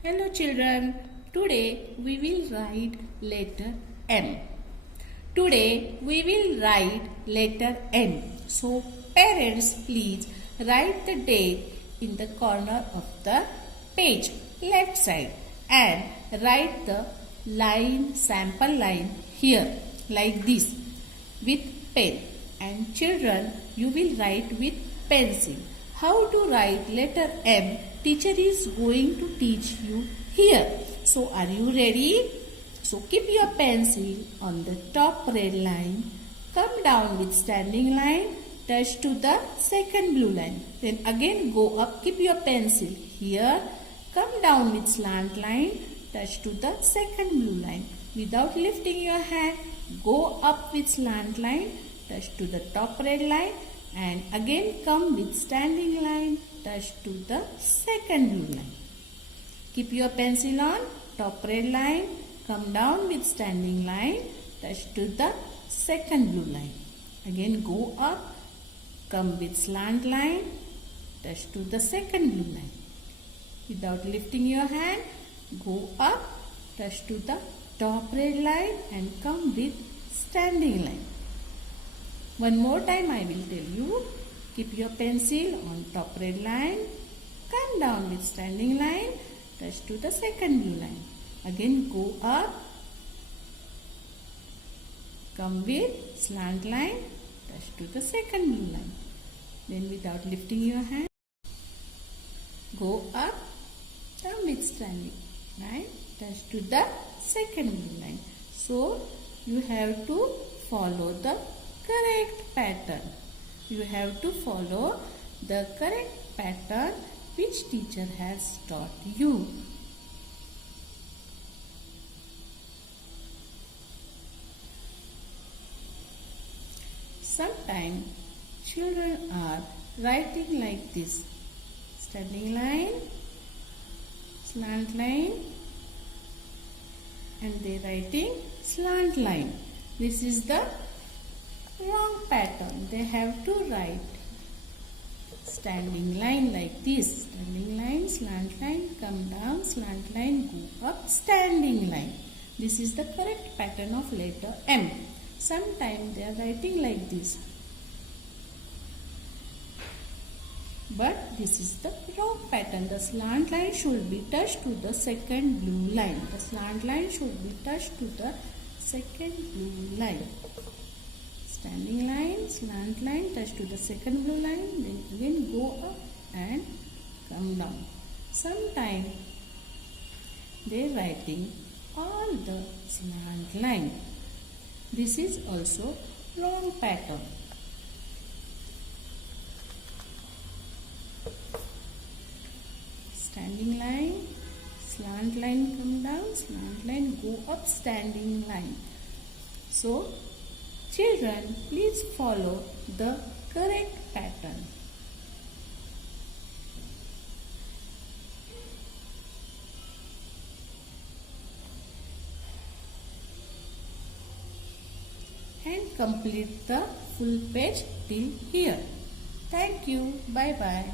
Hello children, today we will write letter M. Today we will write letter M. So parents please write the date in the corner of the page left side and write the line sample line here like this with pen, and children you will write with pencil. How to write letter M, teacher is going to teach you here. So are you ready? So keep your pencil on the top red line, come down with standing line, touch to the second blue line. Then again go up, keep your pencil here, come down with slant line, touch to the second blue line. Without lifting your hand, go up with slant line, touch to the top red line, and again come with standing line, touch to the second blue line. Keep your pencil on top red line, come down with standing line, touch to the second blue line. Again go up, come with slant line, touch to the second blue line. Without lifting your hand, go up, touch to the top red line and come with standing line. One more time I will tell you. Keep your pencil on top red line, come down with standing line, touch to the second blue line. Again go up, come with slant line, touch to the second blue line. Then without lifting your hand, go up, come with standing line, touch to the second blue line. So you have to follow the correct pattern. You have to follow the correct pattern which teacher has taught you. Sometimes children are writing like this: standing line, slant line, and they writing slant line. This is the wrong pattern. They have to write standing line like this: standing line, slant line, come down, slant line, go up, standing line. This is the correct pattern of letter M. Sometimes they are writing like this, but this is the wrong pattern. The slant line should be touched to the second blue line. The slant line should be touched to the second blue line. Standing line, slant line, touch to the second blue line, then again go up and come down. Sometimes they writing all the slant line. This is also wrong pattern. Standing line, slant line, come down, slant line, go up, standing line. So children, please follow the correct pattern. And complete the full page till here. Thank you. Bye bye.